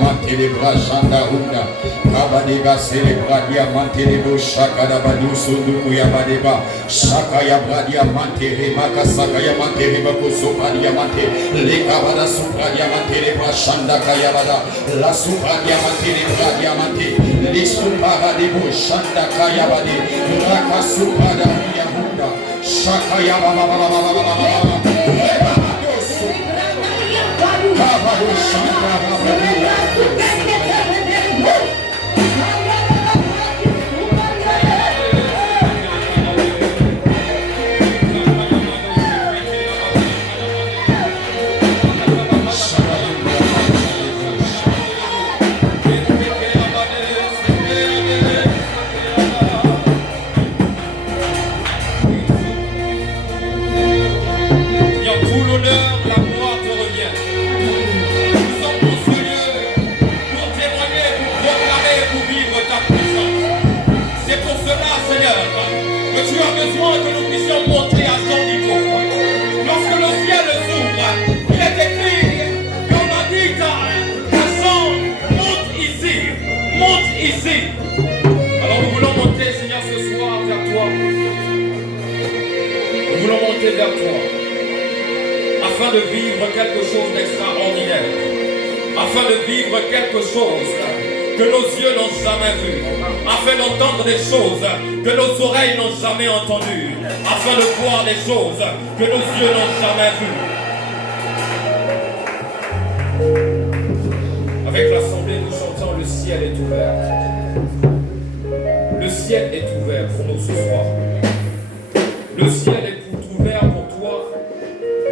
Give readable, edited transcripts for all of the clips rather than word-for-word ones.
mante de brashanda hunda. Kabadega celebra diamante de boshaka da badu sunduku ya badeba. Shaka ya diamante remaka saka ya mante remako sopa diamante. Lekabada supra diamante de brashanda kaya bada. La supra diamante de diamante. Le supra de boshanda kaya bade. Raka supra da diamunda. Shaka ya baba baba baba baba baba. Vers toi, afin de vivre quelque chose d'extraordinaire, afin de vivre quelque chose que nos yeux n'ont jamais vu, afin d'entendre des choses que nos oreilles n'ont jamais entendues, afin de voir des choses que nos yeux n'ont jamais vues. Avec l'assemblée, nous chantons « Le ciel est ouvert ». Le ciel est ouvert pour nous ce soir. Le ciel est ouvert pour toi.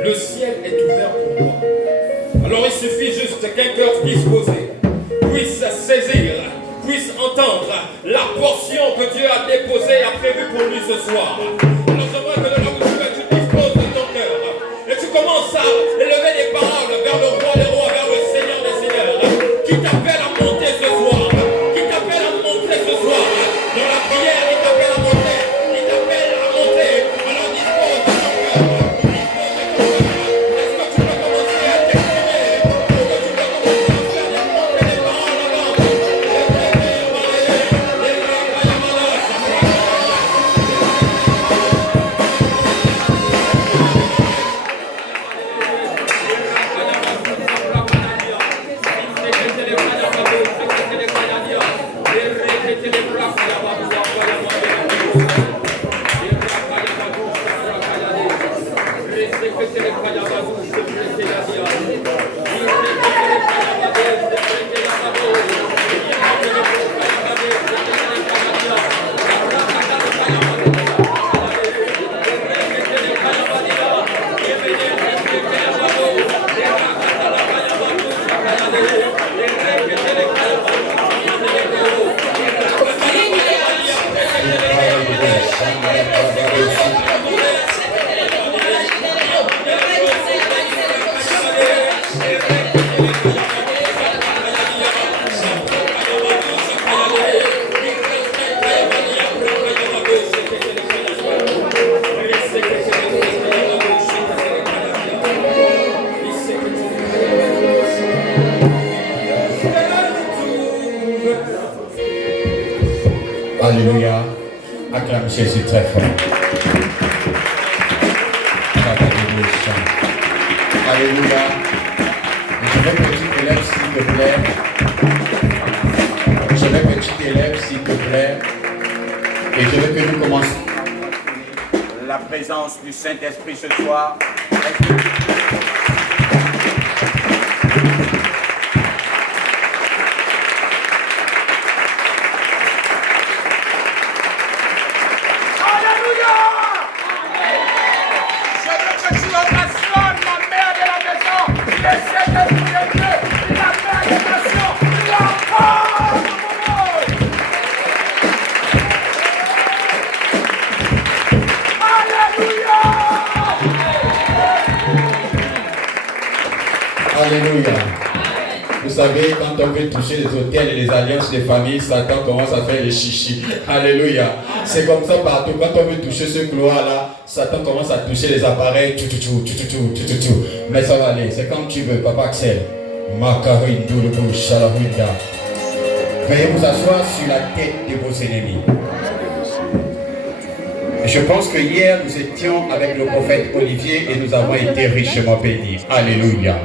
Le ciel est ouvert pour moi. Alors il suffit juste qu'un cœur disposé puisse saisir, puisse entendre la portion que Dieu a déposée et a prévue pour lui ce soir. Alors j'aimerais que de là où tu es, tu disposes de ton cœur et tu commences à élever des paroles vers le roi des rois, vers le Seigneur des seigneurs, qui t'appelle à monter ce soir, qui t'appelle à monter ce soir dans la prière, qui t'appelle à monter, qui t'appelle à monter. Alors dispose de ton cœur. Est-ce que tu peux commencer à t'exprimer? Est-ce que tu peux commencer à faire monter les paroles avant? Alléluia. Acclame Jésus très fort. Alléluia. Je vais petit élève s'il te plaît. Je vais petit élève s'il te plaît. Et je veux que nous commencions. La présence du Saint-Esprit ce soir. Alléluia. Vous savez, quand on veut toucher les hôtels et les alliances des familles, Satan commence à faire les chichis. Alléluia. C'est comme ça partout. Quand on veut toucher ce couloir-là, Satan commence à toucher les appareils. Mais ça va aller. C'est comme tu veux, Papa Axel. Makarindulubu Shalahunda. Veuillez vous asseoir sur la tête de vos ennemis. Je pense que hier nous étions avec le prophète Olivier et nous avons été richement bénis. Alléluia.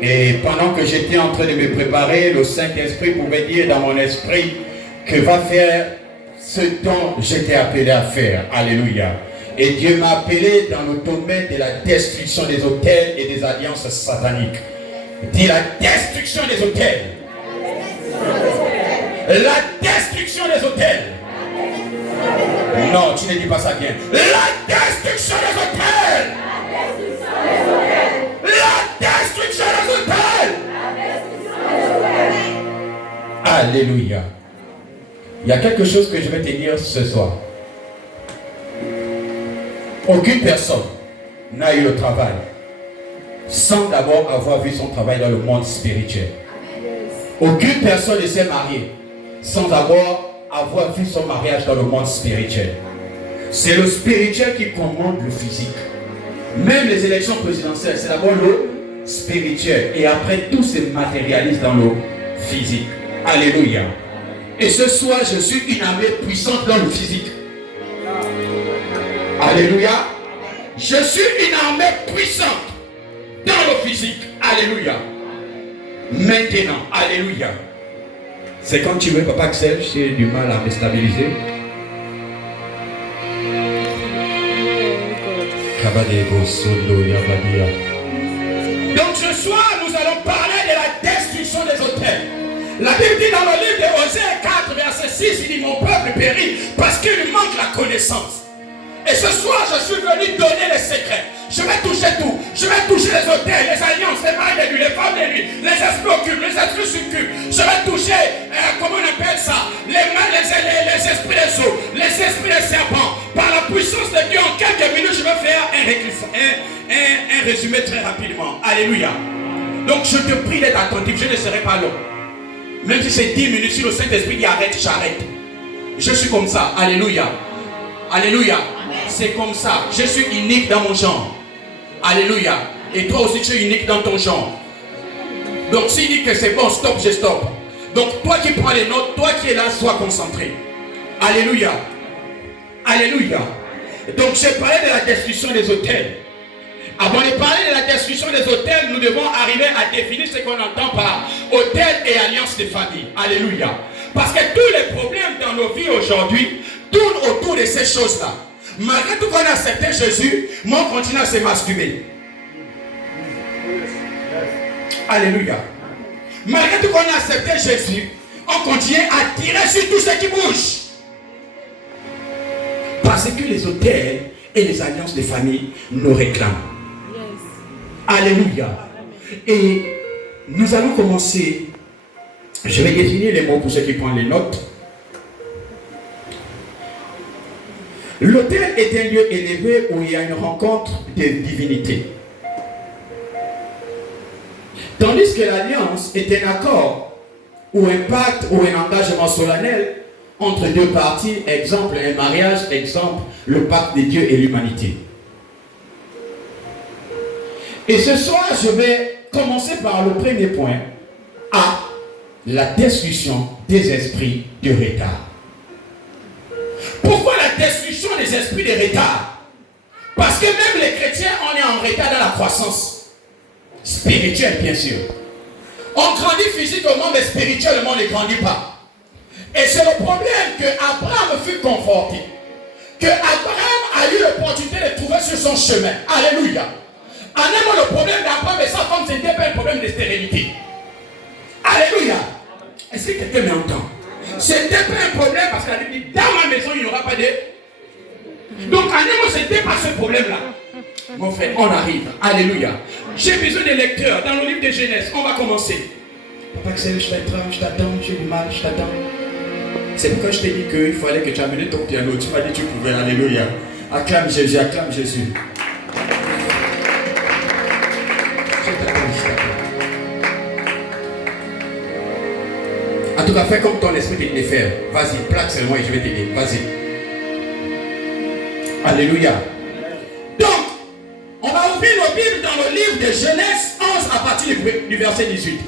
Et pendant que j'étais en train de me préparer, le Saint-Esprit pouvait dire dans mon esprit que va faire ce dont j'étais appelé à faire. Alléluia. Et Dieu m'a appelé dans le domaine de la destruction des autels et des alliances sataniques. Dis la destruction des autels. La destruction des autels. Non, tu ne dis pas ça bien. La destruction des autels. La destruction des autels. Alléluia. Il y a quelque chose que je vais te dire ce soir. Aucune personne n'a eu le travail sans d'abord avoir vu son travail dans le monde spirituel. Aucune personne ne s'est mariée sans avoir vu son mariage dans le monde spirituel. C'est le spirituel qui commande le physique. Même les élections présidentielles, c'est d'abord le spirituel. Et après, tout se matérialise dans le physique. Alléluia. Et ce soir, je suis une armée puissante dans le physique. Alléluia. Je suis une armée puissante dans le physique. Alléluia. Maintenant, alléluia. C'est quand tu veux, Papa Axel, j'ai du mal à me stabiliser. Donc ce soir, nous allons parler de la destruction des autels. La Bible dit dans le livre de Osée 4, verset 6, il dit mon peuple périt parce qu'il lui manque la connaissance. Et ce soir, je suis venu donner les secrets. Je vais toucher tout. Je vais toucher les autels, les alliances, les maris de lui, les femmes de lui, les esprits occultes, les esprits succubes. Je vais toucher, comment on appelle ça, les mains, les esprits des eaux, les esprits des serpents. Par la puissance de Dieu, en quelques minutes, je vais faire un résumé très rapidement. Alléluia. Donc je te prie d'être attentif, je ne serai pas long. Même si c'est 10 minutes, si le Saint-Esprit dit arrête, j'arrête. Je suis comme ça. Alléluia. Alléluia. C'est comme ça. Je suis unique dans mon genre. Alléluia. Et toi aussi tu es unique dans ton genre. Donc s'il dit que c'est bon, stop, je stoppe. Donc toi qui prends les notes, toi qui es là, sois concentré. Alléluia. Alléluia. Donc j'ai parlé de la destruction des autels. Avant de parler de la destruction des autels, nous devons arriver à définir ce qu'on entend par autel et alliance de famille. Alléluia. Parce que tous les problèmes dans nos vies aujourd'hui tournent autour de ces choses-là. Malgré tout qu'on a accepté Jésus, mais on continue à se masturber. Alléluia. Malgré tout qu'on a accepté Jésus, on continue à tirer sur tout ce qui bouge. Parce que les autels et les alliances de famille nous réclament. Alléluia. Et nous allons commencer. Je vais définir les mots pour ceux qui prennent les notes. L'autel est un lieu élevé où il y a une rencontre de divinités. Tandis que l'alliance est un accord ou un pacte ou un engagement solennel entre deux parties, exemple un mariage, exemple le pacte de Dieu et l'humanité. Et ce soir, je vais commencer par le premier point, A, la destruction des esprits de retard. Pourquoi la destruction des esprits de retard? Parce que même les chrétiens, on est en retard dans la croissance spirituelle, bien sûr. On grandit physiquement, mais spirituellement, on ne grandit pas. Et c'est le problème que Abraham fut conforté. Que Abraham a eu l'opportunité de trouver sur son chemin. Alléluia. En aimant le problème d'Abraham et sa femme, ce n'était pas un problème de stérilité. Alléluia. Est-ce que quelqu'un m'entend? Ce n'était pas un problème parce qu'elle dit dans ma maison, il n'y aura pas de... Donc en aimant, ce n'était pas ce problème-là. Mon frère, on arrive. Alléluia. J'ai besoin des lecteurs. Dans le livre de Genèse, on va commencer. Papa Axel, je t'attends, j'ai du mal, je t'attends. C'est pourquoi je t'ai dit qu'il fallait que tu amènes ton piano. Tu m'as dit que tu pouvais. Alléluia. Acclame Jésus, acclame Jésus. En tout cas, fais comme ton esprit te dit de faire. Vas-y, plaque seulement et je vais t'aider. Vas-y. Alléluia. Donc, on va ouvrir nos Bibles dans le livre de Genèse 11 à partir du verset 18.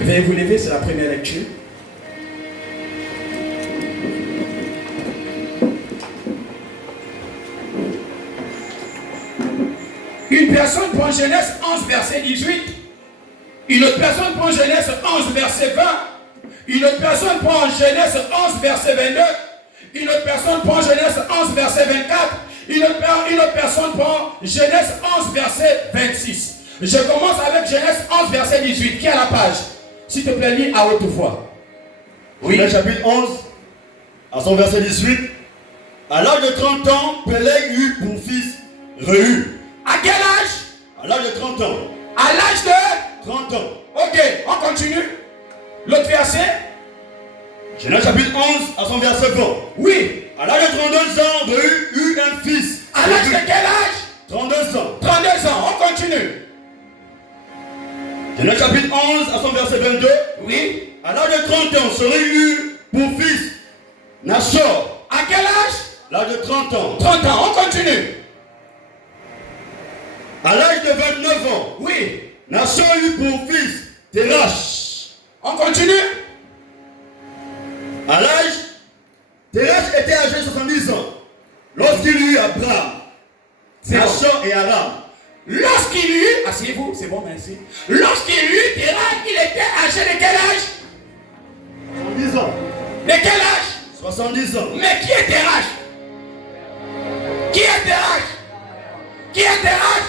Veuillez vous lever, c'est la première lecture. Une personne prend Genèse 11, verset 18. Une autre personne prend Genèse 11, verset 20. Une autre personne prend Genèse 11, verset 22. Une autre personne prend Genèse 11, verset 24. Une autre personne prend Genèse 11, verset 26. Je commence avec Genèse 11, verset 18. Qui a la page? S'il te plaît, lis à haute voix. Oui. Genèse chapitre 11, à son verset 18. À l'âge de 30 ans, Péleg eut pour fils Reu. À quel âge? À l'âge de 30 ans. À l'âge de 30 ans. Ok, on continue. L'autre verset? Genèse chapitre 11, à son verset 20. Oui. À l'âge de 32 ans, Reu eut un fils. À l'âge de quel âge? 32 ans. 32 ans, on continue. Genèse chapitre 11, à son verset 22. Oui. À l'âge de 30 ans, Reu eut pour fils Nachor. À quel âge? L'âge de 30 ans. 30 ans, on continue. À l'âge de 29 ans, Oui. Nachor eut pour fils Terach. On continue. À l'âge, Terach était âgé de 70 ans lorsqu'il eut Abraham, Nachor et Aram. Lorsqu'il eut, asseyez-vous, c'est bon, merci. Lorsqu'il eut Terach, il était âgé de quel âge? 70 ans. De quel âge? 70 ans. Mais qui est Terach? Qui est Terach? Qui est Terach?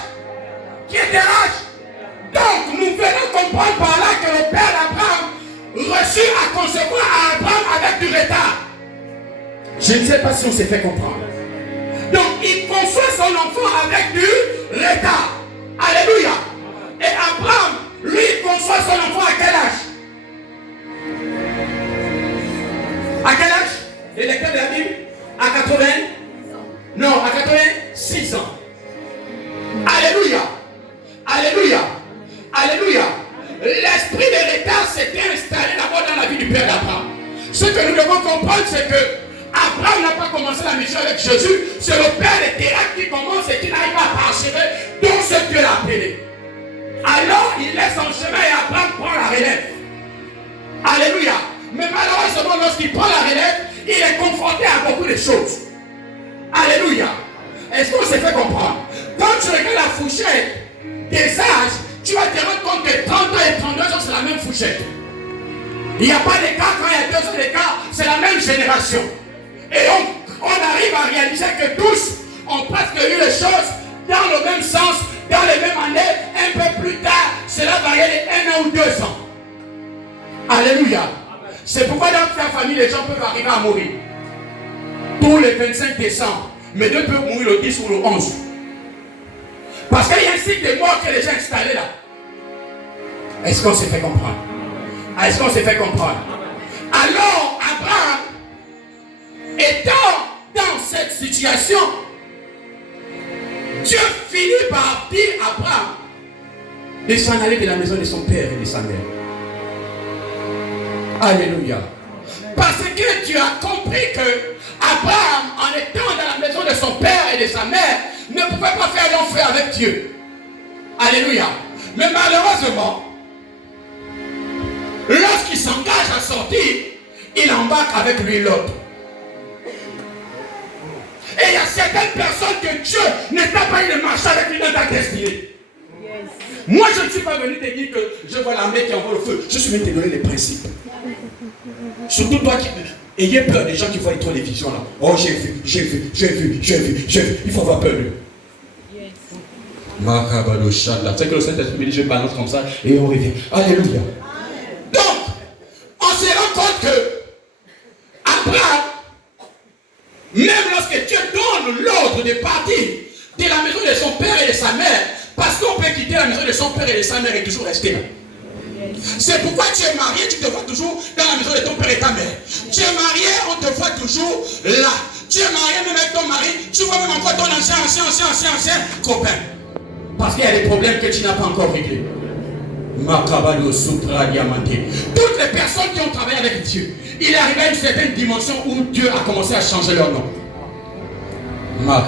Qui est Terach? Donc, nous venons comprendre par là que le père d'Abraham reçut à concevoir Abraham avec du retard. Je ne sais pas si on s'est fait comprendre. Donc, il conçoit son enfant avec du retard. Alléluia. Et Abraham, lui, conçoit son enfant à quel âge? À quel âge? Le lecteur de la Bible? À 80? Non, à 86 ans. Alléluia. Alléluia. Alléluia. L'esprit de retard s'était installé d'abord dans la vie du père d'Abraham. Ce que nous devons comprendre, c'est que Abraham n'a pas commencé la mission avec Jésus. C'est le père de Terach qui commence et qui n'arrive pas à parachever dans ce que Dieu l'a appelé. Alors, il laisse son chemin et Abraham prend la relève. Alléluia. Mais malheureusement, lorsqu'il prend la relève, il est confronté à beaucoup de choses. Alléluia. Est-ce qu'on s'est fait comprendre? Quand tu regardes la fourchette des âges, tu vas te rendre compte que 30 ans et 32 ans, c'est la même fourchette. Il n'y a pas d'écart quand il y a 2 ans d'écart, c'est la même génération. Et on arrive à réaliser que tous ont presque eu les choses dans le même sens, dans les mêmes années, un peu plus tard, cela variait de 1 an ou 2 ans. Alléluia. C'est pourquoi dans ta famille, les gens peuvent arriver à mourir. Tous les 25 décembre. Mais d'autres peuvent mourir le 10 ou le 11. Parce qu'il y a un cycle de mort que les gens installés là. Est-ce qu'on s'est fait comprendre? Est-ce qu'on s'est fait comprendre? Alors, Abraham, étant dans cette situation, Dieu finit par dire à Abraham de s'en aller de la maison de son père et de sa mère. Alléluia. Parce que tu as compris que Abraham, en étant dans la maison de son père et de sa mère, ne pouvait pas faire long feu avec Dieu. Alléluia. Mais malheureusement, lorsqu'il s'engage à sortir, il embarque avec lui l'autre. Et il y a certaines personnes que Dieu n'est pas eu de marcher avec lui dans ta destinée. Yes. Moi, je ne suis pas venu te dire que je vois l'armée qui envoie le feu. Je suis venu te donner les principes. Surtout toi qui ayez peur des gens qui voient trop les visions là. Oh, j'ai vu. Il faut avoir peur d'eux. C'est que le Saint-Esprit dit, je balance comme ça et on revient. Alléluia. Donc, on se rend compte que Abraham, même lorsque Dieu donne l'ordre de partir de la maison de son père et de sa mère, parce qu'on peut quitter la maison de son père et de sa mère et toujours rester là. C'est pourquoi tu es marié, tu te vois toujours dans la maison de ton père et ta mère. Tu es marié, on te voit toujours là. Tu es marié même avec ton mari, tu vois même encore ton ancien copain. Parce qu'il y a des problèmes que tu n'as pas encore réglés. Toutes les personnes qui ont travaillé avec Dieu, il est arrivé à une certaine dimension où Dieu a commencé à changer leur nom. Alors,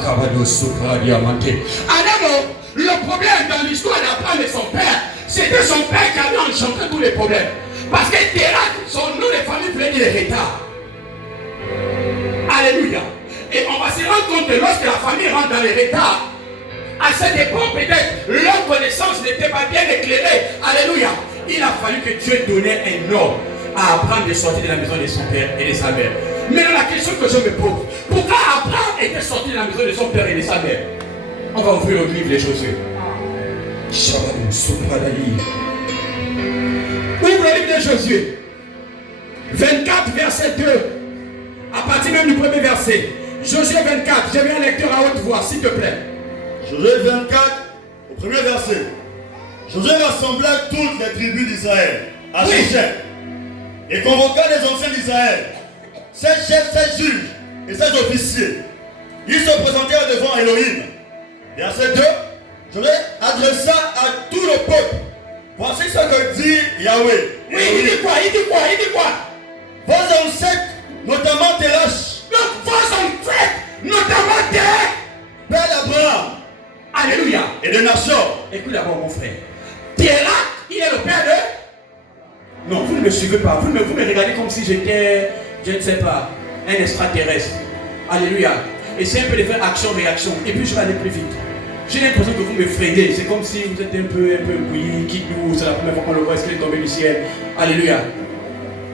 problème dans l'histoire d'Abraham et son père, c'était son père qui avait engendré tous les problèmes. Parce que Terach, son nom de famille voulait dire retard. Alléluia. Et on va se rendre compte que lorsque la famille rentre dans les retards, à cette époque peut-être, leur connaissance n'était pas bien éclairée. Alléluia. Il a fallu que Dieu donnait un ordre à Abraham de sortir de la maison de son père et de sa mère. Maintenant la question que je me pose, pourquoi Abraham était sorti de la maison de son père et de sa mère? On va ouvrir le livre de Josué. Ouvre le livre de Josué. 24 verset 2. À partir même du premier verset. Josué 24, j'ai mis un lecteur à haute voix, s'il te plaît. Josué 24, au premier verset. Josué rassembla toutes les tribus d'Israël à Shechem et convoqua les anciens d'Israël, 7 chefs, 7 juges et 7 officiers. Ils se présentèrent devant Elohim. Verset 2. Josué adressa à tout le peuple. Voici ce que dit Yahweh. Oui, il dit quoi? Il dit quoi? Il dit quoi? Vos ancêtres, notamment Terach, Donc vos ancêtres, notamment Terach, père d'Abraham, alléluia, et de Nachor. Écoute d'abord mon frère. Terach, il est le père de... Non, vous ne me suivez pas. Vous me regardez comme si j'étais, je ne sais pas, un extraterrestre. Alléluia. Essayez un peu de faire action-réaction. Et puis je vais aller plus vite. J'ai l'impression que vous me freinez. C'est comme si vous êtes un peu bouilli, qui nous, c'est la première fois qu'on le voit, est-ce qu'il est tombé du ciel. Alléluia.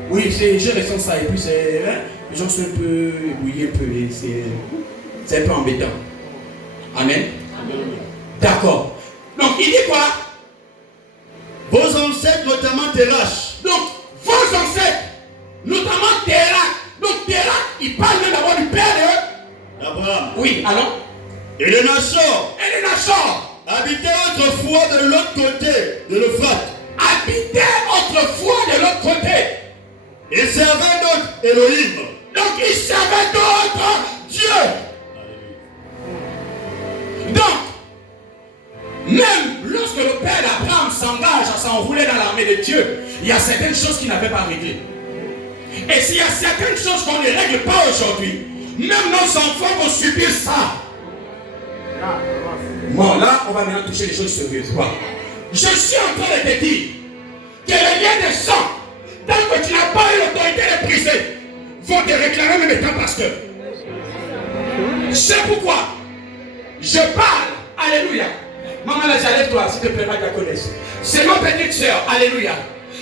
Oui, je ressens ça. Et puis c'est... Hein, les gens sont un peu bouillis, un peu. C'est un peu embêtant. Amen. D'accord. Donc il dit quoi? Vos ancêtres, notamment Terach. Donc vos ancêtres, notamment Terach. Donc Terach, il parle même d'abord du père de... d'Abraham. Oui, alors? Et de Nachor. Et de Nachor. Habitaient autrefois de l'autre côté de l'Euphrate. Habitaient autrefois de l'autre côté. Et servaient d'autres Elohim. Donc ils servaient d'autres dieux. Donc, même lorsque le père d'Abraham s'engage à s'enrouler dans l'armée de Dieu, il y a certaines choses qu'il n'avait pas réglées. Et s'il y a certaines choses qu'on ne règle pas aujourd'hui, même nos enfants vont subir ça. Bon, là, on va maintenant toucher les choses sérieuses. Quoi? Je suis en train de te dire que les liens de sang, tant que tu n'as pas eu l'autorité de briser, vont te réclamer même étant pasteur. C'est pourquoi je parle. Alléluia. Maman, là, j'allève-toi, s'il te plaît, ma diaconesse. C'est ma petite soeur. Alléluia.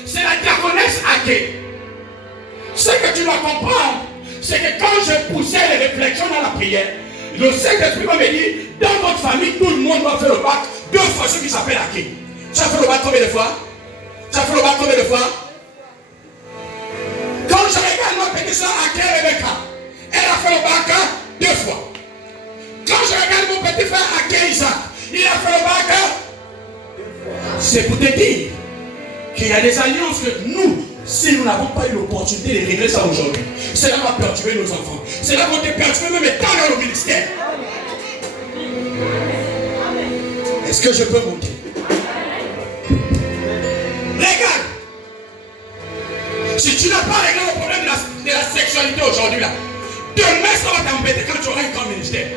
C'est la diaconesse Aké. Ce que tu dois comprendre, c'est que quand je poussais les réflexions dans la prière, le Saint-Esprit m'a dit, dans votre famille, tout le monde va faire le bac 2 fois ce qui s'appelle Aké. Tu as fait le bac combien de fois? Tu as fait le bac combien de fois? Quand je regarde ma petite soeur Aké Rebecca, elle a fait le bac 2 fois. Quand je regarde mon petit frère Aké Isaac, il a fait le bac. C'est pour te dire qu'il y a des alliances que nous, si nous n'avons pas eu l'opportunité de régler ça aujourd'hui, cela va perturber nos enfants. Cela va te perturber même étant dans le ministère. Est-ce que je peux monter? Regarde. Si tu n'as pas réglé le problème de la sexualité aujourd'hui là, demain ça va t'embêter quand tu auras un grand ministère.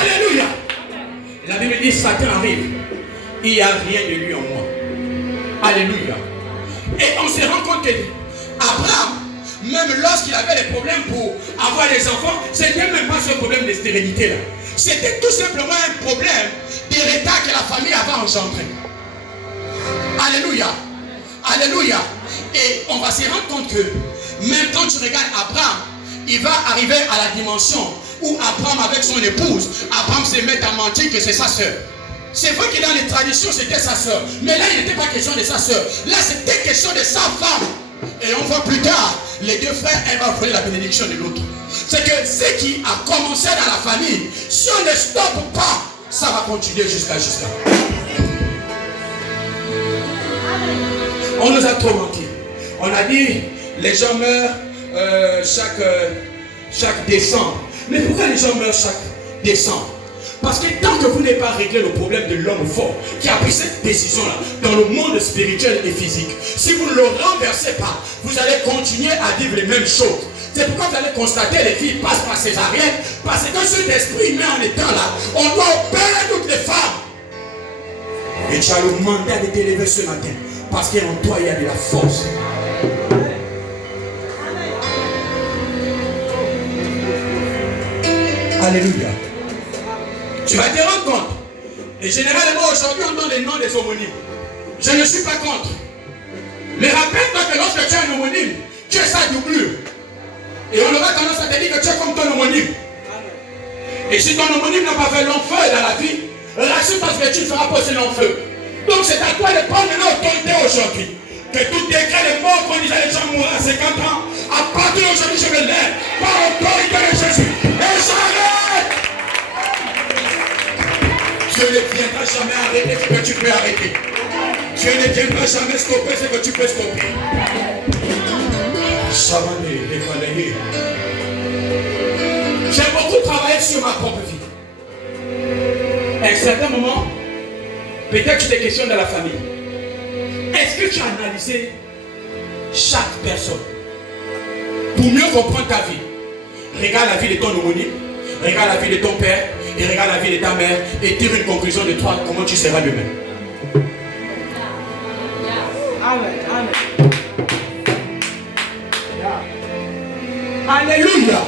Alléluia. La Bible dit Satan arrive. Il n'y a rien de lui en moi. Alléluia. Et on se rend compte qu'Abraham, même lorsqu'il avait des problèmes pour avoir des enfants, c'était même pas ce problème de stérilité là. C'était tout simplement un problème d'héritage que la famille avait engendré. Alléluia. Alléluia. Et on va se rendre compte que même quand tu regardes Abraham, il va arriver à la dimension où Abraham avec son épouse, Abraham se met à mentir que c'est sa soeur. C'est vrai que dans les traditions c'était sa soeur, mais là il n'était pas question de sa soeur. Là c'était question de sa femme. Et on voit plus tard, les deux frères, elle va voler la bénédiction de l'autre. C'est que ce qui a commencé dans la famille, si on ne stoppe pas, ça va continuer jusqu'à. On nous a trop menti. On a dit, les gens meurent chaque décembre. Mais pourquoi les gens meurent chaque décembre? Parce que tant que vous n'avez pas réglé le problème de l'homme fort qui a pris cette décision-là dans le monde spirituel et physique, si vous ne le renversez pas, vous allez continuer à vivre les mêmes choses. C'est pourquoi vous allez constater les filles passent par césarienne, parce que cet esprit humain en étant là, on doit opérer toutes les femmes. Et tu as le mandat de t'élever ce matin, parce qu'en toi il y a de la force. Alléluia. Tu vas te rendre compte. Et généralement aujourd'hui on donne les noms des homonymes. Je ne suis pas contre. Mais rappelle-toi que lorsque tu as un homonyme, tu es sa doublure. Et on aura tendance à te dire que tu es comme ton homonyme. Et si ton homonyme n'a pas fait long feu dans la vie, rassure parce que tu feras passer long feu. Donc c'est à toi de prendre une autorité aujourd'hui. Que tout décret de mort qu'on disait les gens mourent à 50 ans, à partir d'aujourd'hui je me lève par l'autorité de Jésus. Et j'arrête. Dieu ne viendra jamais arrêter ce que tu peux arrêter. Dieu ne viendra jamais stopper ce que tu peux stopper. J'ai beaucoup travaillé sur ma propre vie. À un certain moment, peut-être tu te questionnes dans la famille. Est-ce que tu as analysé chaque personne pour mieux comprendre ta vie? Regarde la vie de ton homonyme, regarde la vie de ton père et regarde la vie de ta mère et tire une conclusion de toi, comment tu seras demain. Amen. Amen. Alléluia.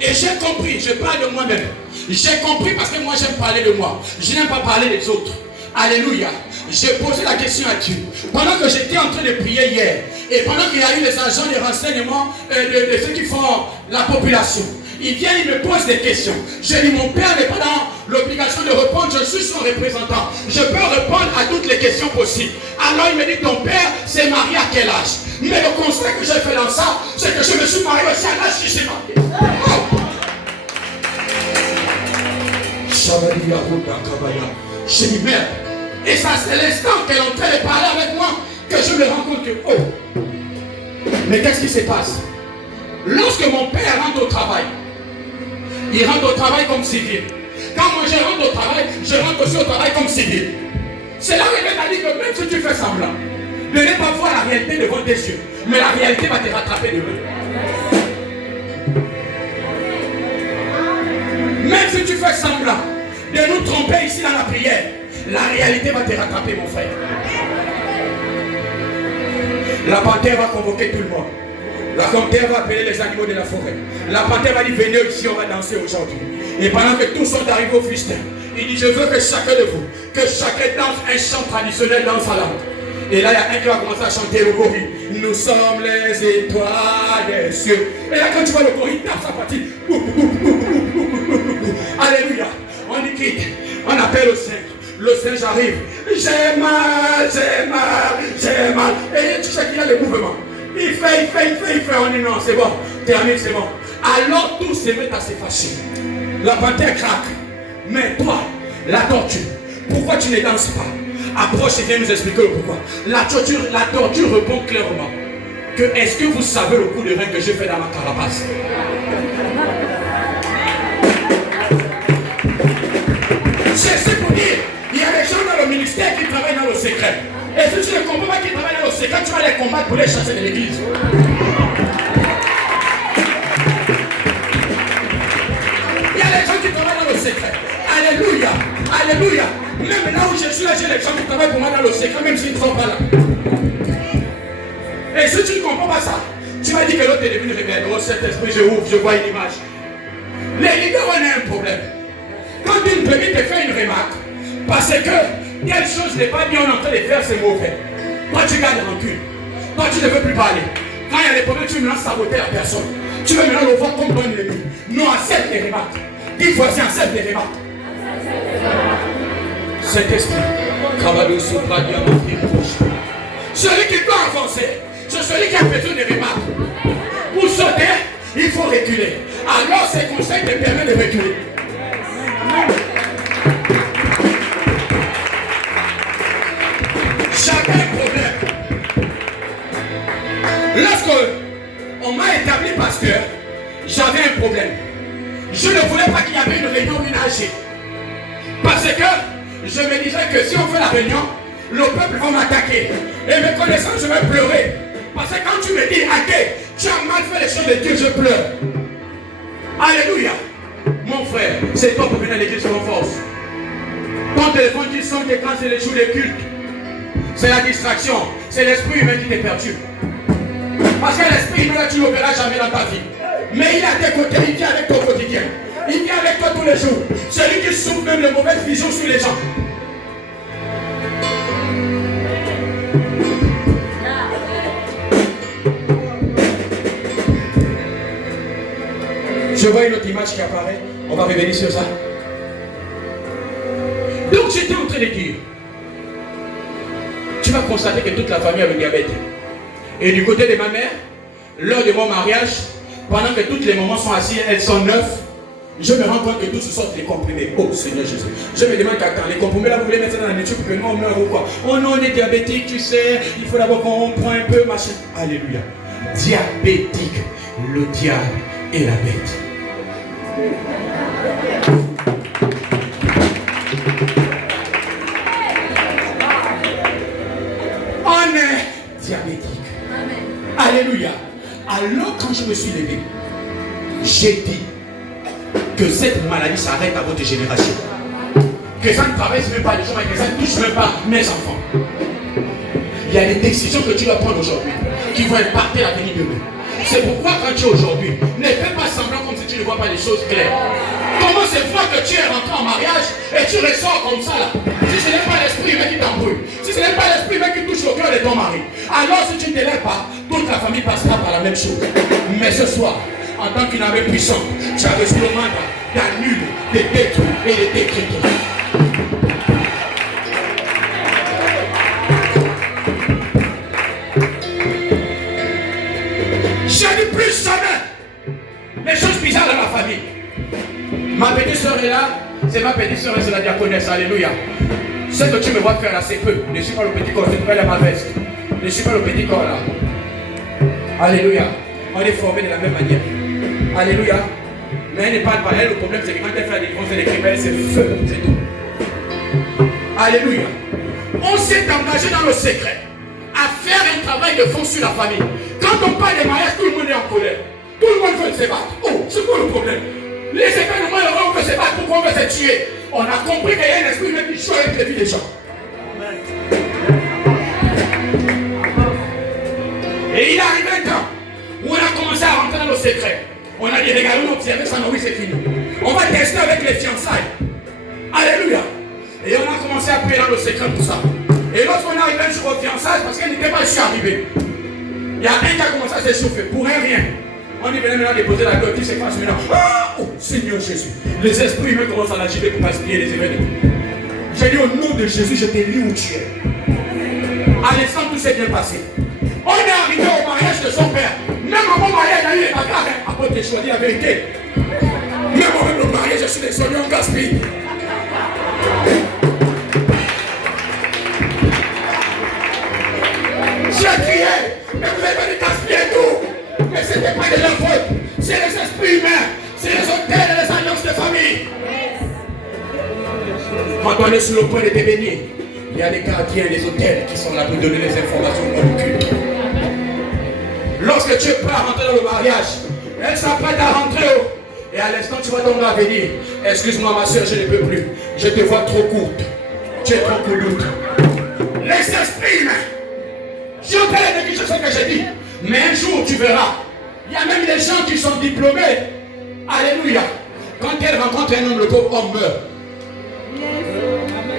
Et j'ai compris, je parle de moi-même. J'ai compris parce que moi j'aime parler de moi. Je n'aime pas parler des autres. Alléluia. J'ai posé la question à Dieu. Pendant que j'étais en train de prier hier, et pendant qu'il y a eu les agents de renseignement de ceux qui font la population, ils viennent, ils me posent des questions. J'ai dit, mon père n'est pas dans l'obligation de répondre, je suis son représentant. Je peux répondre à toutes les questions possibles. Alors il me dit, ton père s'est marié à quel âge? Mais le constat que j'ai fait dans ça, c'est que je me suis marié aussi à l'âge qui s'est marié. J'ai dit, merde. Et ça, c'est l'instant qu'elle est en train de parler avec moi que je me rends compte que, oh, mais qu'est-ce qui se passe? Lorsque mon père rentre au travail, il rentre au travail comme civil. Quand moi je rentre au travail, je rentre aussi au travail comme civil. C'est là où il m'a dit que même si tu fais semblant de ne pas voir la réalité devant tes yeux, mais la réalité va te rattraper demain. Même si tu fais semblant de nous tromper ici dans la prière, la réalité va te rattraper, mon frère. La panthère va convoquer tout le monde. La panthère va appeler les animaux de la forêt. La panthère va dire, venez ici, on va danser aujourd'hui. Et pendant que tous sont arrivés au festin, il dit, je veux que chacun de vous, que chacun danse un chant traditionnel dans sa langue. Et là, il y a un qui va commencer à chanter le gorille. Nous sommes les étoiles des cieux. Et là, quand tu vois le gorille, il tape sa partie. Alléluia. On dit quitte. On appelle le singe. Le singe arrive. J'ai mal, j'ai mal, j'ai mal. Et tu sais qu'il a le mouvement. Il fait. On dit non, c'est bon. Termine, c'est bon. Alors tous se mettent à se fâcher. La panthère craque. Mais toi, la tortue, pourquoi tu ne danses pas? Approche et viens nous expliquer le pourquoi. La tortue répond clairement que est-ce que vous savez le coup de rein que j'ai fait dans ma carapace? C'est pour dire, il y a des gens dans le ministère qui travaillent dans le secret. Et si tu ne comprends pas qu'ils travaillent dans le secret, tu vas les combattre pour les chasser de l'église. Il y a des gens qui travaillent dans le secret. Alléluia. Alléluia. Même là où je suis là, j'ai des gens qui travaillent pour moi dans le secret, même s'ils ne sont pas là. Et si tu ne comprends pas ça, tu m'as dit que l'autre est devenu rebelle. Oh, cet esprit, je ouvre, je vois une image. Les leaders, on a un problème. Quand une brebis te fait une remarque, parce que quelque chose n'est pas bien en train de faire, c'est mauvais. Toi, tu gardes rancune. Toi, tu ne veux plus parler. Quand il y a des problèmes, tu me lances saboter la personne. Tu veux maintenant le voir comme ton ennemi. Non, accepte les remarques. Dis voisin, accepte les remarques. Cet esprit, celui qui doit avancer, c'est celui qui a besoin de remarques. Pour sauter, il faut reculer. Alors ces conseils te permettent de reculer. Chacun a un problème. Lorsque on m'a établi pasteur, j'avais un problème. Je ne voulais pas qu'il y avait une réunion ménagère. Parce que je me disais que si on fait la réunion, le peuple va m'attaquer. Et me connaissant, je vais pleurer. Parce que quand tu me dis, ok, tu as mal fait les choses de Dieu, je pleure. Alléluia. Mon frère, c'est toi pour venir à l'église en force. Ton téléphone qui sonne quand c'est les jours de culte. C'est la distraction. C'est l'esprit humain qui te perturbe. Parce que l'esprit humain, tu ne l'opéras jamais dans ta vie. Mais il est à tes côtés, il vient avec ton quotidien. Il vient avec toi tous les jours. Celui qui souffre même de mauvaises visions sur les gens. Je vois une autre image qui apparaît. On va revenir sur ça. Donc j'étais en train de dire, tu vas constater que toute la famille a le diabète. Et du côté de ma mère, lors de mon mariage, pendant que toutes les mamans sont assises, elles sont 9, je me rends compte que tous ce sont des comprimés. Oh Seigneur Jésus. Je me demande quand les comprimés là, vous voulez mettre ça dans la nourriture pour que nous on meurt ou quoi? Oh non, on est diabétique, tu sais, il faut d'abord qu'on prend un peu, machin. Alléluia. Diabétique, le diable et la bête. On est diabétique. Alléluia. Alors quand je me suis levé, j'ai dit que cette maladie s'arrête à votre génération. Que ça ne traverse même pas les gens et que ça ne touche même pas mes enfants. Il y a des décisions que tu dois prendre aujourd'hui qui vont impacter l'avenir demain. C'est pourquoi quand tu es aujourd'hui, ne fais pas semblant comme si tu ne vois pas les choses claires. Comment c'est fois que tu es rentré en mariage et tu ressors comme ça là? Si ce n'est pas l'esprit humain qui t'embrouille, si ce n'est pas l'esprit humain qui touche au cœur de ton mari, alors si tu ne te lèves pas, toute la famille passera par la même chose. Mais ce soir, en tant qu'une armée puissante, tu as reçu le mandat d'annuler, de détruire et de décréter. Je dis plus jamais les choses bizarres dans ma famille. Ma petite soeur est là, c'est ma petite soeur et c'est la diaconesse, alléluia. Ce que tu me vois faire là, c'est peu. Ne suis pas le petit corps, c'est pas la ma veste. Ne suis pas le petit corps là. Alléluia. On est formés de la même manière. Alléluia. Mais elle ne parle pas. Elle, le problème, c'est que quand elle fait la défense, elle écrit, elle c'est feu, c'est tout. Alléluia. On s'est engagé dans le secret à faire un travail de fond sur la famille. Quand on parle de mariage, tout le monde est en colère. Tout le monde veut se battre. Oh, c'est quoi le problème? Les événements, on veut se battre, pourquoi on veut se tuer? On a compris qu'il y a un esprit qui joue avec les vies des gens. Et il est arrivé un temps où on a commencé à rentrer dans le secret. On a dit, regardez, on observe ça, non, oui, c'est fini. On va tester avec les fiançailles. Alléluia. Et on a commencé à prier dans le secret pour ça. Et lorsqu'on est arrivé un jour aux fiançailles, parce qu'elle n'était pas ici arrivée, il y a un qui a commencé à s'échauffer pour rien. On est venu maintenant déposer la gueule qui se passe maintenant. Ah, oh Seigneur Jésus. Les esprits humains commencent à l'agiter pour gaspiller les événements. J'ai dit au nom de Jésus, je t'ai mis où tu es. À l'instant, tout s'est bien passé. On est arrivé au mariage de son père. Même à mon mariage, il y a eu les bagarres. Après, tu as choisi la vérité. Même au mariage, je suis descendu en gaspille. J'ai crié, mais vous avez venu gaspiller tout. Mais ce n'était pas de leur faute. C'est les esprits humains. C'est les hôtels et les alliances de famille. Quand on est sur le point de te bénir, il y a des gardiens des hôtels qui sont là pour donner les informations occultes. Lorsque tu es prêt à rentrer dans le mariage, elle s'apprête à rentrer. Et à l'instant, tu vois ton gars venir. Excuse-moi, ma soeur, je ne peux plus. Je te vois trop courte. Tu es trop courte. Les esprits humains. Je vais négliger ce que j'ai dit. Mais un jour, tu verras. Il y a même des gens qui sont diplômés. Alléluia. Quand elle rencontre un homme, le pauvre homme meurt.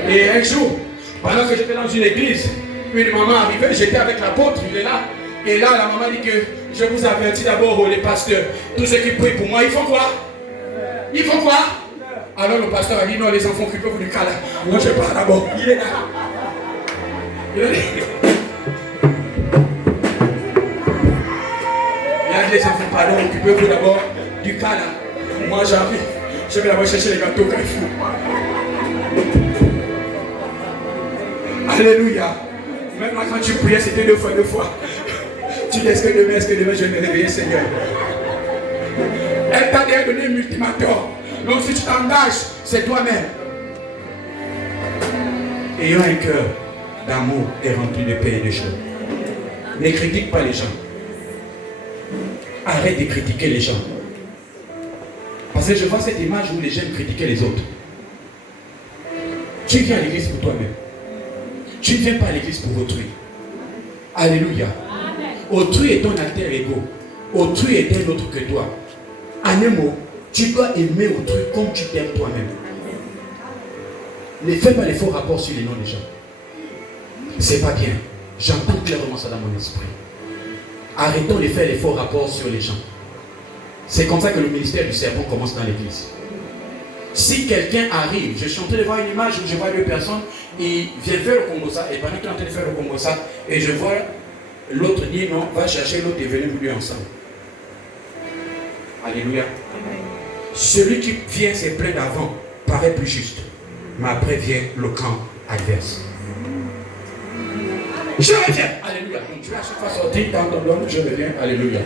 Et un jour, pendant que j'étais dans une église, une maman arrivait, j'étais avec l'apôtre, il est là. Et là, la maman dit que je vous avertis d'abord, les pasteurs, tous ceux qui prient pour moi, ils font quoi? Ils font quoi? Alors le pasteur a dit non, les enfants qui peuvent du câlin. Moi, je pars d'abord. Il est là. Il est là. Les enfants, pardon, occupez-vous d'abord du cas là. Moi j'arrive, je vais d'abord chercher les gâteaux Carrefour. Alléluia. Même là quand tu priais, c'était deux fois. Tu dis est-ce que demain je vais me réveiller, Seigneur? Elle t'a déjà donné un ultimatum. Donc si tu t'engages, c'est toi-même. ayant un cœur d'amour et rempli de paix et de joie. Ne critique pas les gens. Arrête de critiquer les gens. Parce que je vois cette image où les gens critiquaient les autres. Tu viens à l'église pour toi-même. Tu ne viens pas à l'église pour autrui. Alléluia. Autrui est ton alter ego. Autrui est un autre que toi. En un mot, tu dois aimer autrui comme tu t'aimes toi-même. Ne fais pas les faux rapports sur les noms des gens. C'est pas bien. J'entends clairement ça dans mon esprit. Arrêtons de faire les faux rapports sur les gens. C'est comme ça que le ministère du sermon commence dans l'église. Si quelqu'un arrive, je suis en train de voir une image où je vois deux personnes, il vient faire le combosa, et pendant qu'il est en train de faire le combosa, et je vois l'autre dire non, va chercher l'autre et venez vous lui ensemble. Alléluia. Celui qui vient se plaindre avant paraît plus juste, mais après vient le camp adverse. Je reviens. Alléluia. Donc tu vas à chaque fois sortir dans ton blâme, je reviens. Alléluia.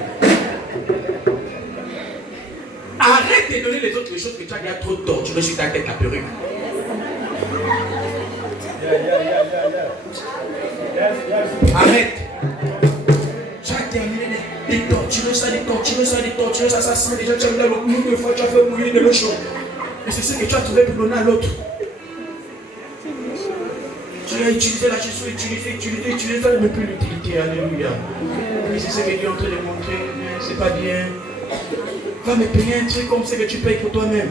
Arrête de donner les autres choses que tu as déjà trop torturé sur ta tête, la perruque. Arrête. Tu as terminé les torturer ça, ça sent déjà, tu as mis dans l'eau, une fois tu as fait mouiller de l'eau chaude. Et c'est ce que tu as trouvé pour donner à l'autre. Tu as utilisé la chose, utilisé, ça ne veut plus l'utilité, alléluia. Et c'est ce que Dieu est en train de montrer, c'est pas bien. Va me payer un truc comme ce que tu payes pour toi-même.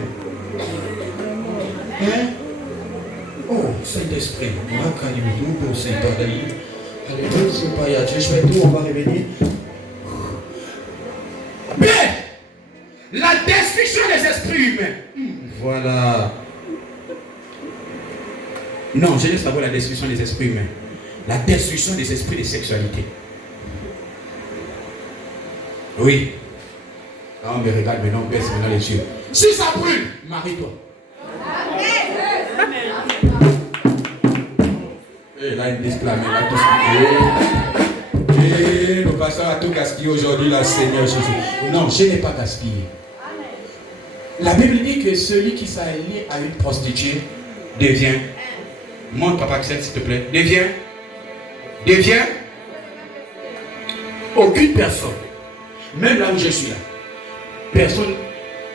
Hein? Oh, Saint-Esprit, alléluia, c'est pas ya, tu fais tout, on va revenir. Bien! La destruction des esprits humains. Voilà. Non, je laisse savoir la destruction des esprits humains. La destruction des esprits de sexualité. Oui. Là, on me regarde maintenant, on baisse maintenant les yeux. Si ça brûle, marie-toi. Et là, il disclame, il a tout gaspillé. Et le pasteur a tout gaspillé aujourd'hui, là, Seigneur Jésus. Non, je n'ai pas gaspillé. La Bible dit que celui qui s'allie à une prostituée devient. Montre papa Axel, s'il te plaît. Devient. Aucune personne, même là où je suis là, personne,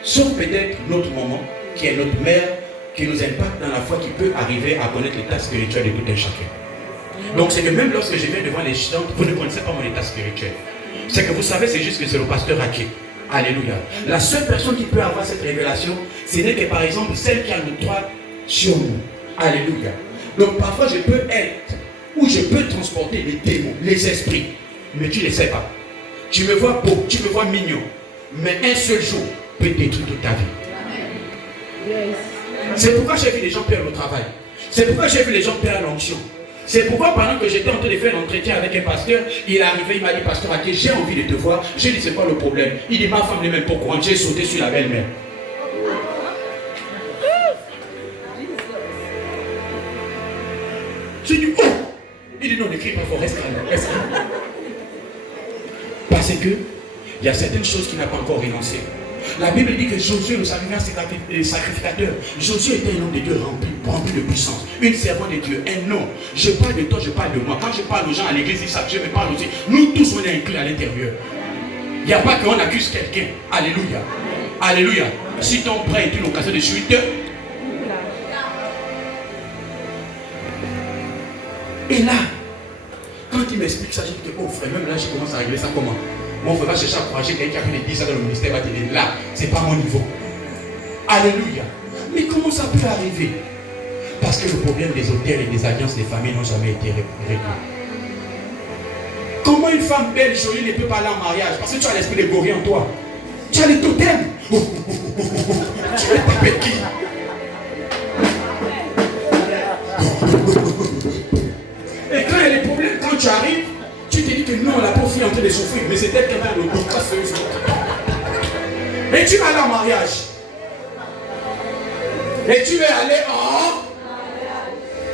sauf peut-être notre maman, qui est notre mère, qui nous impacte dans la foi, qui peut arriver à connaître l'état spirituel de tout un chacun. Donc c'est que même lorsque je viens devant les gens, vous ne connaissez pas mon état spirituel. C'est que vous savez, c'est juste que c'est le pasteur Haké. Alléluia. La seule personne qui peut avoir cette révélation, ce n'est que par exemple celle qui a le droit sur nous. Alléluia. Donc parfois je peux être, ou je peux transporter les démons, les esprits, mais tu ne le sais pas. Tu me vois beau, tu me vois mignon, mais un seul jour peut détruire toute ta vie. C'est pourquoi j'ai vu les gens perdre le travail. C'est pourquoi j'ai vu les gens perdre l'onction. C'est pourquoi pendant que j'étais en train de faire l'entretien avec un pasteur, il est arrivé, il m'a dit, pasteur Haké, j'ai envie de te voir. J'ai dit, c'est quoi le problème? Il dit, ma femme n'est même pas au courant, j'ai sauté sur la belle-mère. J'ai dit, oh! Il dit, non, ne crie pas fort, reste calme. Parce que il y a certaines choses qui n'a pas encore renoncé. La Bible dit que Josué, le sacrificateur, Josué était un homme de Dieu rempli de puissance, une servante de Dieu, un nom. Je parle de toi, je parle de moi. Quand je parle aux gens à l'église, ils savent, je me parle aussi. Nous tous, on est inclus à l'intérieur. Il n'y a pas qu'on accuse quelqu'un. Alléluia. Alléluia. Si ton bras est une occasion de chute, et là, quand il m'explique ça, je dis que, oh frère, même là, je commence à régler ça comment? Mon frère va chercher à encourager quelqu'un qui a fait 10 ans dans le ministère, va te dire là, c'est pas mon niveau. Alléluia. Mais comment ça peut arriver? Parce que le problème des hôtels et des alliances des familles n'ont jamais été réglés. Comment une femme belle, jolie ne peut pas aller en mariage? Parce que tu as l'esprit de gorille en toi. Tu as les totems. Tu veux taper qui? Et quand il y a des problèmes, quand tu arrives, tu te dis que non, la pauvre fille est en train de souffrir, mais c'est elle qui a le dos. Et tu vas aller en mariage. Et tu vas aller en...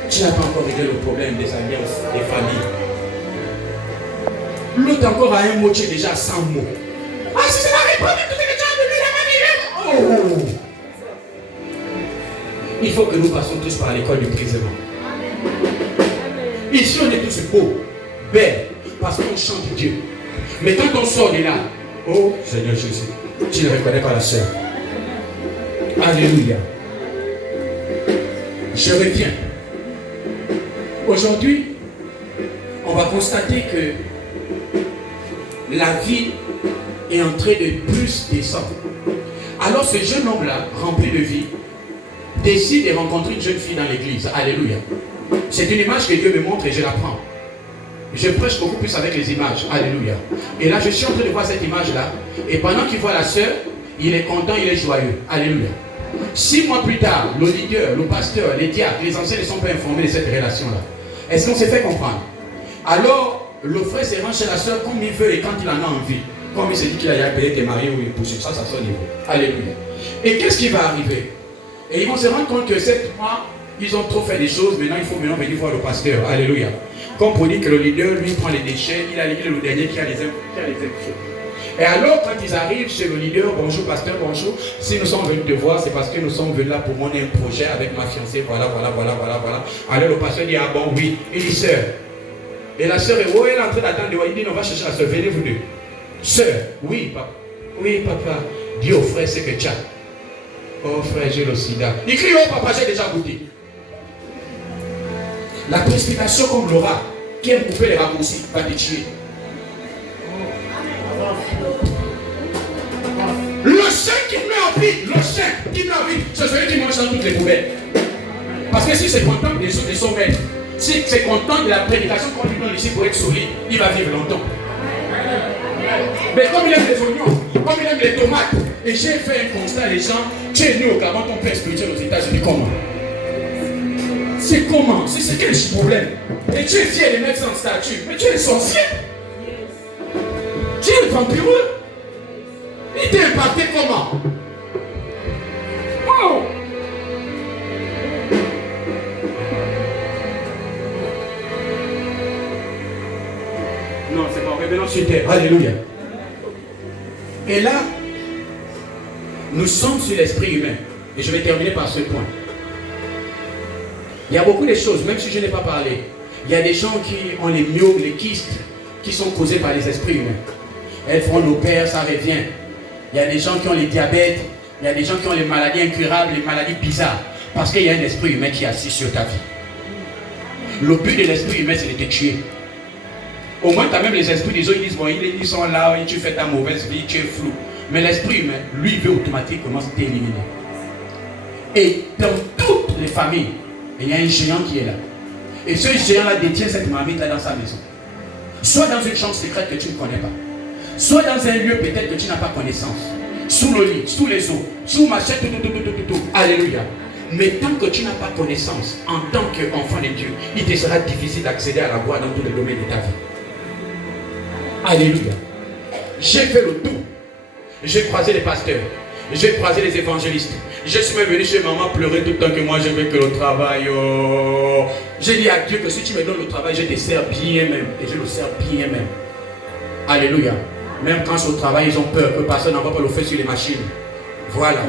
Tu n'as pas encore réglé le problème des alliances, des familles. L'autre encore a un mot, tu es déjà à 100 mots. Ah, si c'est la réponse de tout ce que tu as de lui, la famille. Oh! Il faut que nous passions tous par l'école du brisement. Ici, on est tous beaux, belles, parce qu'on chante Dieu. Mais quand on sort de là, oh Seigneur Jésus, tu ne reconnais pas la sœur. Alléluia. Je reviens. Aujourd'hui, on va constater que la vie est en train de plus descendre. Alors ce jeune homme-là, rempli de vie, décide de rencontrer une jeune fille dans l'église. Alléluia. C'est une image que Dieu me montre et je la prends. Je prêche beaucoup plus avec les images. Alléluia. Et là, je suis en train de voir cette image-là. Et pendant qu'il voit la sœur, il est content, il est joyeux. Alléluia. 6 mois plus tard, le leader, le pasteur, les diacres, les anciens ne sont pas informés de cette relation-là. Est-ce qu'on s'est fait comprendre? Alors, le frère se rend chez la sœur comme il veut et quand il en a envie. Comme il s'est dit qu'il allait payer des mariés ou épouser. Ça, ça son niveau. Alléluia. Et qu'est-ce qui va arriver? Et ils vont se rendre compte que 7 mois, ils ont trop fait des choses. Maintenant, il faut venir voir le pasteur. Alléluia. Comme pour dire que le leader, lui, prend les déchets. Il est le dernier qui a les infos. Et alors, quand ils arrivent chez le leader, bonjour pasteur, bonjour. Si nous sommes venus te voir, c'est parce que nous sommes venus là pour mener un projet avec ma fiancée. Voilà. Alors le pasteur dit, ah bon, oui. Il dit, sœur. Et la sœur est, oh, elle est en train d'attendre. Il dit, on va chercher la sœur. Venez vous deux. Sœur, oui, papa. Oui, papa. Dis au frère ce que tu as. Oh, frère, j'ai le sida. Il crie, oh, papa, j'ai déjà goûté. La précipitation comme Laura, qui aime couper les raccourcis, va te tuer. Le chien qui met en vie, c'est celui qui mange dans toutes les poubelles. Parce que si c'est content de son maître, si c'est content de la prédication qu'on lui donne ici pour être solide, il va vivre longtemps. Mais comme il aime les oignons, comme il aime les tomates, et j'ai fait un constat, les gens, tu es né au Gabon, ton père spirituel aux États-Unis, comment? C'est comment? C'est quel problème? Et tu es fier de mettre ça en statut, mais tu es sorcier. Tu es vampireux. Il t'est impacté comment? Oh! Non, c'est pas révélant sur terre. Alléluia. Et là, nous sommes sur l'esprit humain. Et je vais terminer par ce point. Il y a beaucoup de choses, même si je n'ai pas parlé. Il y a des gens qui ont les myomes, les kystes, qui sont causés par les esprits humains. Elles font l'opère, ça revient. Il y a des gens qui ont les diabètes, il y a des gens qui ont les maladies incurables, les maladies bizarres. Parce qu'il y a un esprit humain qui est assis sur ta vie. Le but de l'esprit humain, c'est de te tuer. Au moins, tu as même les esprits des autres, ils disent, bon, ils sont là, tu fais ta mauvaise vie, tu es flou. Mais l'esprit humain, lui, veut automatiquement t'éliminer. Et dans toutes les familles, il y a un géant qui est là. Et ce géant-là détient cette marmite-là dans sa maison. Soit dans une chambre secrète que tu ne connais pas. Soit dans un lieu peut-être que tu n'as pas connaissance. Sous le lit, sous les os, sous ma chaise, tout. Alléluia. Mais tant que tu n'as pas connaissance, en tant qu'enfant de Dieu, il te sera difficile d'accéder à la voie dans tous les domaines de ta vie. Alléluia. J'ai fait le tour. J'ai croisé les pasteurs. J'ai croisé les évangélistes. Je suis même venu chez maman pleurer tout le temps que moi je veux que le travail. Oh. J'ai dit à Dieu que si tu me donnes le travail, je te sers bien même. Et je le sers bien même. Alléluia. Même quand je suis au travail, ils ont peur que personne n'envoie pas le feu sur les machines. Voilà.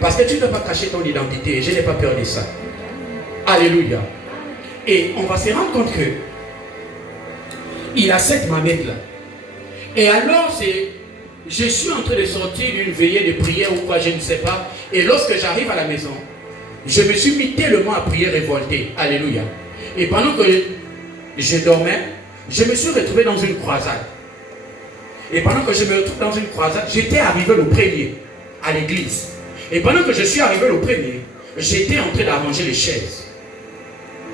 Parce que tu ne peux pas cacher ton identité. Je n'ai pas peur de ça. Alléluia. Et on va se rendre compte que il a cette manette là. Et alors je suis en train de sortir d'une veillée de prière ou quoi, je ne sais pas. Et lorsque j'arrive à la maison, je me suis mis tellement à prier révolté. Alléluia. Et pendant que je dormais, je me suis retrouvé dans une croisade. Et pendant que je me retrouve dans une croisade, j'étais arrivé le premier à l'église. Et pendant que je suis arrivé le premier, j'étais en train d'arranger les chaises.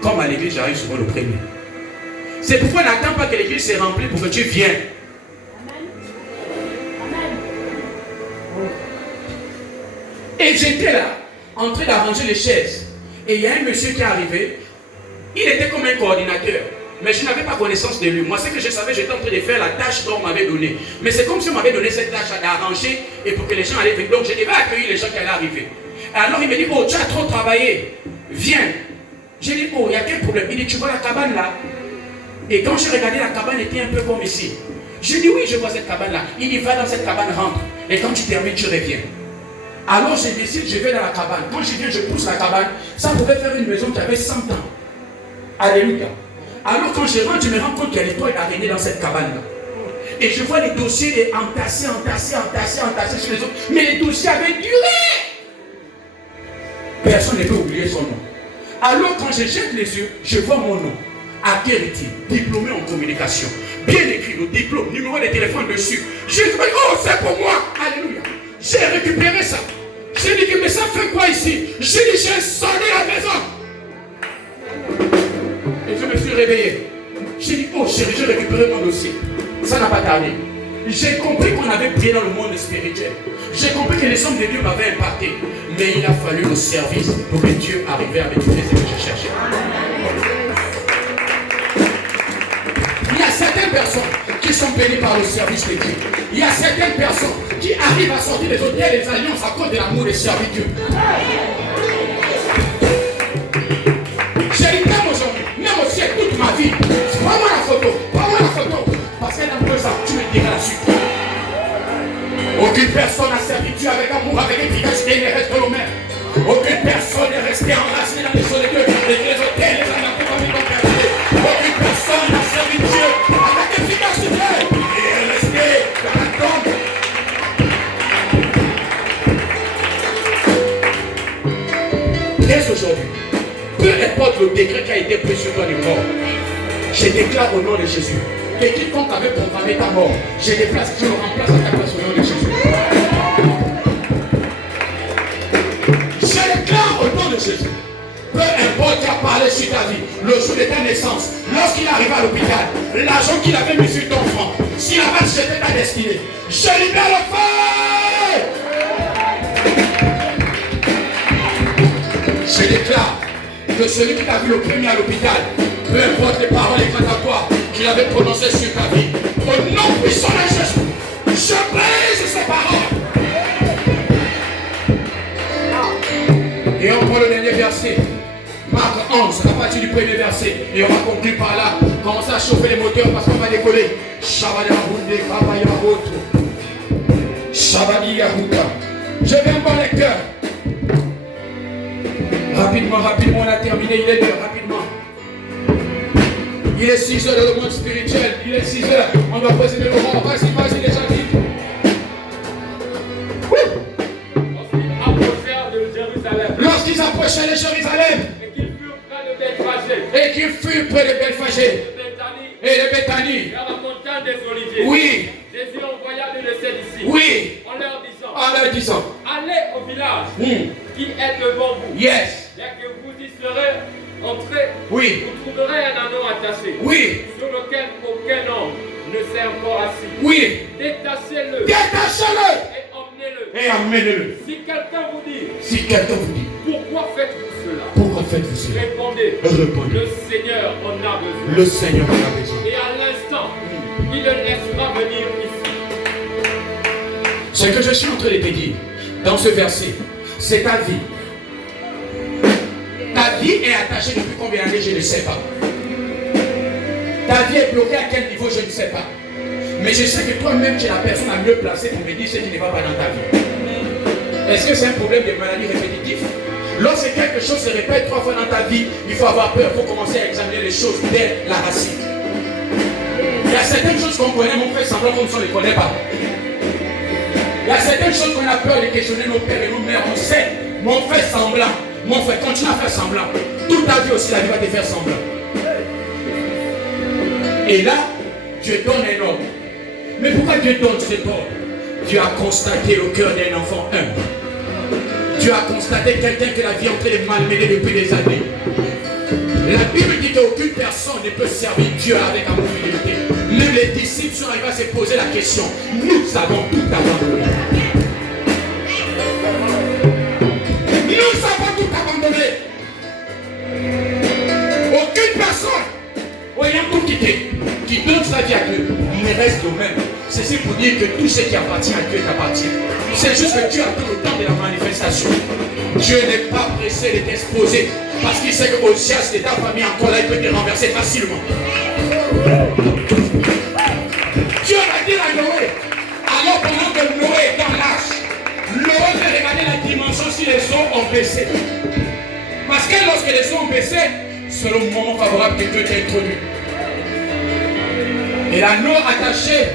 Comme à l'église, j'arrive souvent le premier. C'est pourquoi n'attends pas que l'église se remplie pour que tu viennes. Et j'étais là, en train d'arranger les chaises. Et il y a un monsieur qui est arrivé. Il était comme un coordinateur. Mais je n'avais pas connaissance de lui. Moi, ce que je savais, j'étais en train de faire la tâche dont on m'avait donné. Mais c'est comme si on m'avait donné cette tâche d'arranger et pour que les gens allaient venir. Donc, je devais accueillir les gens qui allaient arriver. Alors, il me dit, oh, tu as trop travaillé. Viens. J'ai dit, oh, il y a quel problème? Il dit, tu vois la cabane là? Et quand j'ai regardé, la cabane était un peu comme ici. J'ai dit, oui, je vois cette cabane là. Il dit, va dans cette cabane, rentre. Et quand tu termines, tu reviens. Alors, je décide, je vais dans la cabane. Quand je viens, je pousse la cabane. Ça pouvait faire une maison qui avait 100 ans. Alléluia. Alors quand je rentre, je me rends compte qu'il y a des toiles d'araignée dans cette cabane-là. Et je vois les dossiers entassés sur les autres. Mais les dossiers avaient duré. Personne ne peut oublier son nom. Alors quand je jette les yeux, je vois mon nom. Akeriti, diplômé en communication. Bien écrit, le diplôme, numéro de téléphone dessus. Je dis, oh, c'est pour moi. Alléluia. J'ai récupéré ça. J'ai dit, mais ça fait quoi ici? J'ai dit, j'ai sonné la maison. Et je me suis réveillé. J'ai dit, oh chérie, j'ai récupéré mon dossier. Ça n'a pas tardé. J'ai compris qu'on avait prié dans le monde spirituel. J'ai compris que les hommes de Dieu m'avaient impacté. Mais il a fallu le service pour que Dieu arrive à me trouver ce que je cherchais. Il y a certaines personnes qui sont bénies par le service de Dieu. Il y a certaines personnes qui arrivent à sortir des hôtels et des alliances à cause de l'amour et servir Dieu. J'ai une même aujourd'hui, même aussi toute ma vie. Prends-moi la photo, parce que dans 2 ans, tu me diras la suite. Aucune personne n'a servi Dieu avec amour, avec efficacité, il ne reste le même. Aucune personne n'est restée enracinée dans les choses de Dieu, les hôtels, les alliances, aucune personne n'a servi Dieu avec efficacité, il est resté dans la tombe. Dès aujourd'hui, peu importe le décret qui a été pris sur toi de mort, je déclare au nom de Jésus que quiconque avait programmé ta mort, je déplace, je le remplace à ta place au nom de Jésus. Je déclare au nom de Jésus, peu importe qui a parlé sur ta vie, le jour de ta naissance, lorsqu'il arriva à l'hôpital, l'argent qu'il avait mis sur ton front, s'il avait jeté ta destinée, je libère le feu. Je déclare que celui qui t'a vu le premier à l'hôpital, peu importe les paroles éclatatoires qu'il avait prononcées sur ta vie, au nom puissant de Jésus, je brise ces paroles. Et on prend le dernier verset, Marc 11, à partir du premier verset, et on va conclure par là, commencer à chauffer les moteurs parce qu'on va décoller. Je vais un bon lecteur. Rapidement, on a terminé, il est l'heure, rapidement. Il est 6 heures dans le monde spirituel, il est 6 heures, on doit présider le roi, vas-y, les amis. Lorsqu'ils approchaient de Jérusalem, et qu'ils furent près de Bethphagée, et de Béthanie, vers la montagne des Oliviers. oui, Jésus envoya des de ses disciples, oui, en leur disant, allez au village qui est devant vous. yes, Dès que vous y serez entrés, oui, vous trouverez un anneau attaché, oui, sur lequel aucun homme ne s'est encore assis. oui, Détachez-le détachez-le et emmenez-le. et amenez-le. Si quelqu'un vous dit, Si quelqu'un vous dit, pourquoi faites-vous cela? pourquoi faites-vous cela? Répondez, Répondez. le Seigneur en a besoin. Le Seigneur en a besoin. Et à l'instant, il le laissera venir ici. Ce que je suis en train de te dire dans ce verset, c'est ta vie. Ta vie est attachée depuis combien d'années, je ne sais pas. Ta vie est bloquée à quel niveau, je ne sais pas. Mais je sais que toi-même, tu es la personne la mieux placée pour me dire ce qui ne va pas dans ta vie. Est-ce que c'est un problème de maladie répétitive? Lorsque quelque chose se répète 3 fois dans ta vie, il faut avoir peur, il faut commencer à examiner les choses dès la racine. Il y a certaines choses qu'on connaît, mais on fait semblant comme si on ne les connaît pas. Il y a certaines choses qu'on a peur de questionner nos pères et nos mères, on sait, mais on fait semblant. Mon frère, continue à faire semblant. Toute ta vie aussi, la vie va te faire semblant. Et là, Dieu donne un ordre. Mais pourquoi Dieu donne cet ordre? Dieu a constaté au cœur d'un enfant humble. Dieu a constaté quelqu'un que la vie est en train de malmener depuis des années. La Bible dit qu'aucune personne ne peut servir Dieu avec amour et fidélité. Même les disciples sont arrivés à se poser la question. Nous avons tout abandonné. Nous avons tout abandonné. Aucune personne, ayant tout quitté, qui donne sa vie à Dieu, ne reste le même. C'est pour dire que tout ce qui appartient à Dieu t'appartient. C'est juste que Dieu attend le temps de la manifestation. Dieu n'est pas pressé de t'exposer parce qu'il sait qu'au chasse de ta famille encore là, il peut te renverser facilement. Dieu va dire à Noé, alors pendant que Noé est dans l'âge, Noé peut regarder la dimension si les eaux ont baissé. Parce que lorsque les eaux ont baissé, C'est le moment favorable que Dieu t'a introduit. Et l'anneau attaché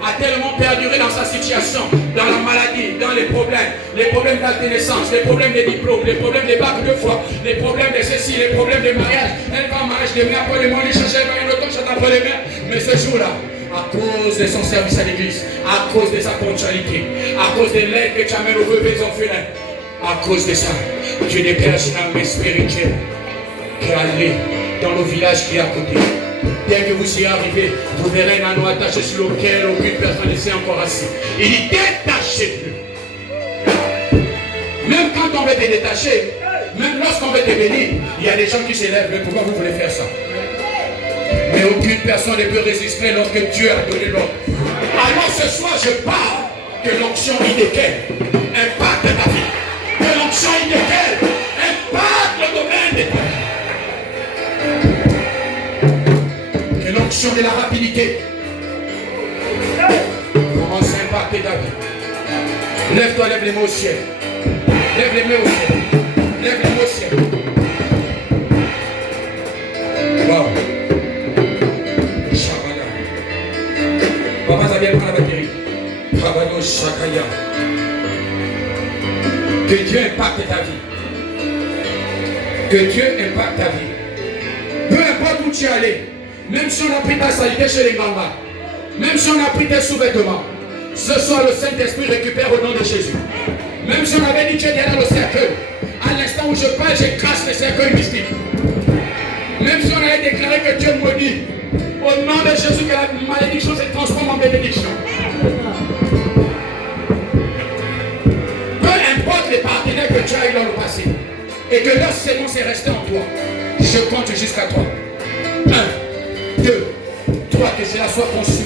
a tellement perduré dans sa situation, dans la maladie, dans les problèmes d'alténescence, les problèmes de diplôme, les problèmes de bac de foi, les problèmes de ceci, les problèmes de mariage. Elle va en mariage demain, après le monde, il cherche, elle va une autre, j'attends après les mains. Mais ce jour-là, à cause de son service à l'église, à cause de sa ponctualité, à cause de l'aide que tu amènes aux veuves et aux orphelins, à cause de ça, Dieu dégage une armée spirituelle qui est allée dans le village qui est à côté. Dès que vous y arrivez, vous verrez un anneau attaché sur lequel aucune personne ne s'est encore assis. Il dit détachez-le. Même quand on veut te détacher, même lorsqu'on veut te bénir, il y a des gens qui s'élèvent. Mais pourquoi vous voulez faire ça? Mais aucune personne ne peut résister lorsque Dieu a donné l'ordre. Alors ce soir, je parle que l'onction idéquelle impacte ta vie. Que l'onction idéquelle impacte le domaine de ta vie. Que l'onction de la rapidité commence à impacter ta vie. Lève-toi, lève les mains au ciel. Lève les mains au ciel. Lève les mains au ciel. Wow. Papa, ça vient prendre la batterie. Rabano Shakaya. Que Dieu impacte ta vie. Que Dieu impacte ta vie. Peu importe où tu es allé, même si on a pris ta saleté chez les Gamba, même si on a pris tes sous-vêtements, ce soir le Saint-Esprit récupère au nom de Jésus. Même si on avait dit que tu es derrière le cercueil, à l'instant où je parle, j'écrase le cercueil mystique. Même si on avait déclaré que Dieu maudit, au nom de Jésus, que la malédiction se transforme en bénédiction. Peu importe les partenaires que tu as eu dans le passé, et que leur sémence est restée en toi, je compte jusqu'à toi. 1, 2, 3, que cela soit conçu.